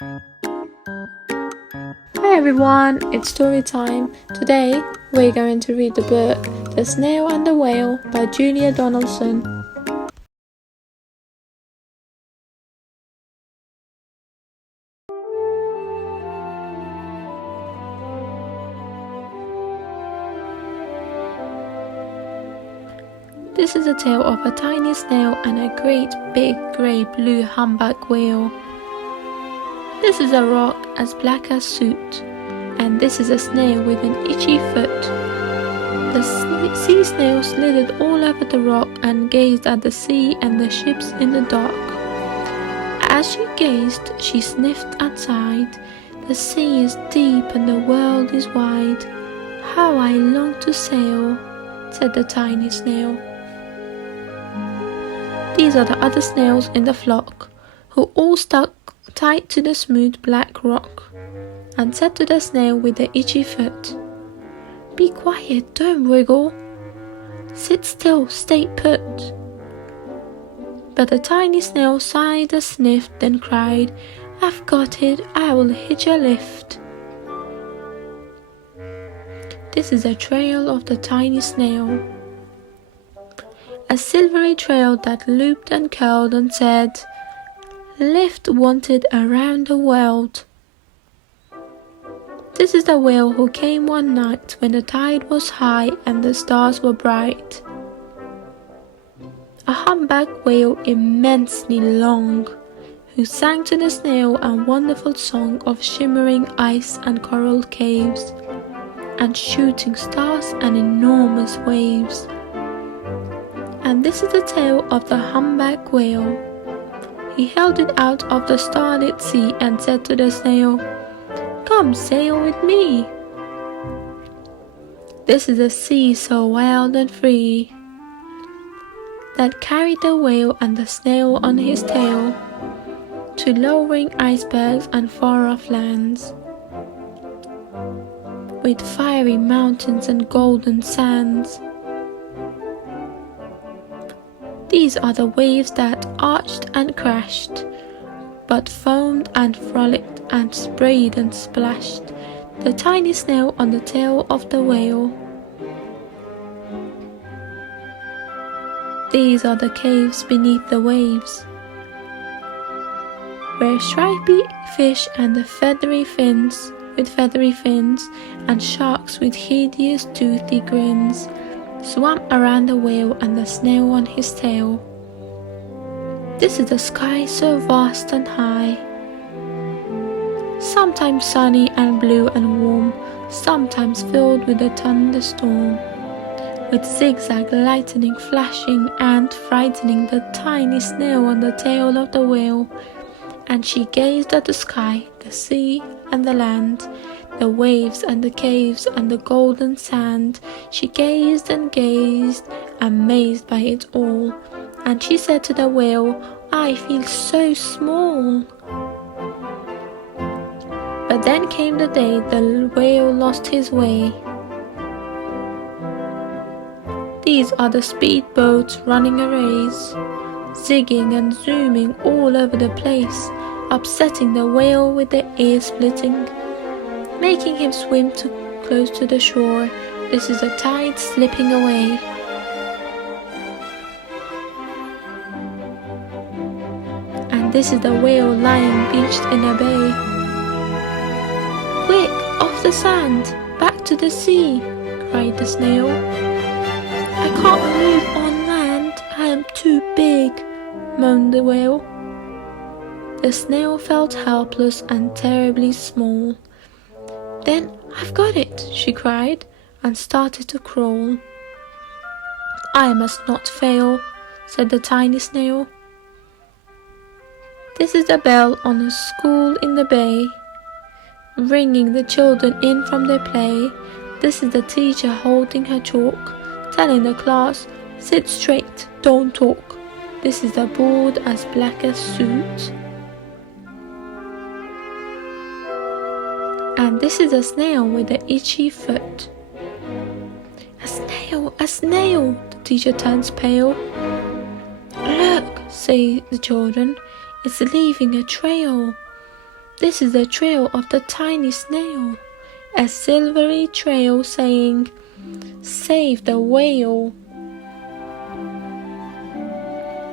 Hi everyone, it's story time. Today we're going to read the book The Snail and the Whale by Julia Donaldson. This is a tale of a tiny snail and a great big grey blue humpback whale. This is a rock as black as soot, and this is a snail with an itchy foot. The sea snail slithered all over the rock and gazed at the sea and the ships in the dark. As she gazed, she sniffed and sighed. The sea is deep and the world is wide. How I long to sail, said the tiny snail. These are the other snails in the flock, who all stuck tight to the smooth black rock, and said to the snail with the itchy foot, "Be quiet, don't wriggle. Sit still, stay put." But the tiny snail sighed and sniffed, then cried, "I've got it, I will hitch a lift." This is a trail of the tiny snail. A silvery trail that looped and curled and said, "Lift wanted around the world." This is the whale who came one night when the tide was high and the stars were bright. A humpback whale immensely long, who sang to the snail a wonderful song of shimmering ice and coral caves, and shooting stars and enormous waves. And this is the tale of the humpback whale. He held it out of the starlit sea and said to the snail, "Come sail with me." This is a sea so wild and free, that carried the whale and the snail on his tail to lowering icebergs and far-off lands, with fiery mountains and golden sands. These are the waves that arched and crashed, but foamed and frolicked and sprayed and splashed the tiny snail on the tail of the whale. These are the caves beneath the waves, where stripy fish and the feathery fins and sharks with hideous toothy grins swam around the whale and the snail on his tail. This is the sky so vast and high, sometimes sunny and blue and warm, sometimes filled with a thunderstorm, with zigzag lightning flashing and frightening the tiny snail on the tail of the whale. And she gazed at the sky, the sea and the land, the waves and the caves and the golden sand. She gazed and gazed, amazed by it all. And she said to the whale, "I feel so small." But then came the day the whale lost his way. These are the speedboats running a race, zigging and zooming all over the place, upsetting the whale with their ears splitting, making him swim too close to the shore. This is the tide slipping away. And this is the whale lying beached in a bay. "Quick, off the sand, back to the sea," cried the snail. "I can't move on land, I am too big," moaned the whale. The snail felt helpless and terribly small. "Then I've got it," she cried, and started to crawl. "I must not fail," said the tiny snail. This is the bell on a school in the bay, ringing the children in from their play. This is the teacher holding her chalk, telling the class, "Sit straight, don't talk." This is the board as black as soot. And this is a snail with an itchy foot. "A snail, a snail!" The teacher turns pale. "Look," say the children, "it's leaving a trail." This is the trail of the tiny snail, a silvery trail saying, "Save the whale."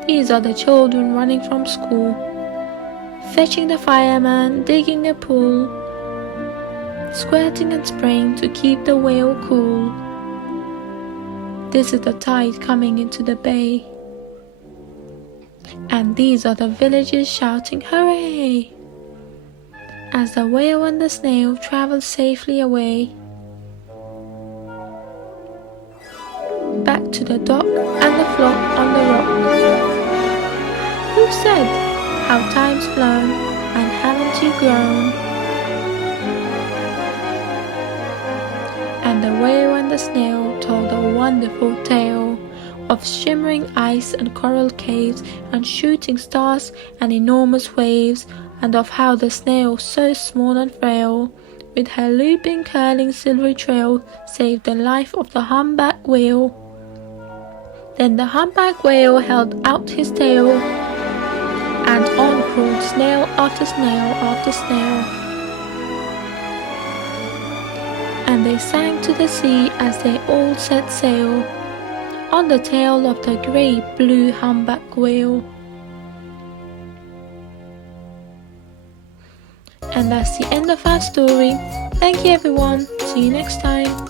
These are the children running from school, fetching the fireman, digging a pool, squirting and spraying to keep the whale cool. This is the tide coming into the bay, and these are the villagers shouting hooray as the whale and the snail travel safely away. Back to the dock and the flock on the rock. Who said, "How time's flown, and haven't you grown?" And the whale and the snail told a wonderful tale of shimmering ice and coral caves and shooting stars and enormous waves, and of how the snail, so small and frail, with her looping, curling silvery trail, saved the life of the humpback whale. Then the humpback whale held out his tail, and on crawled snail after snail after snail. And they sank to the sea as they all set sail on the tail of the great blue humpback whale. And that's the end of our story. Thank you everyone. See you next time.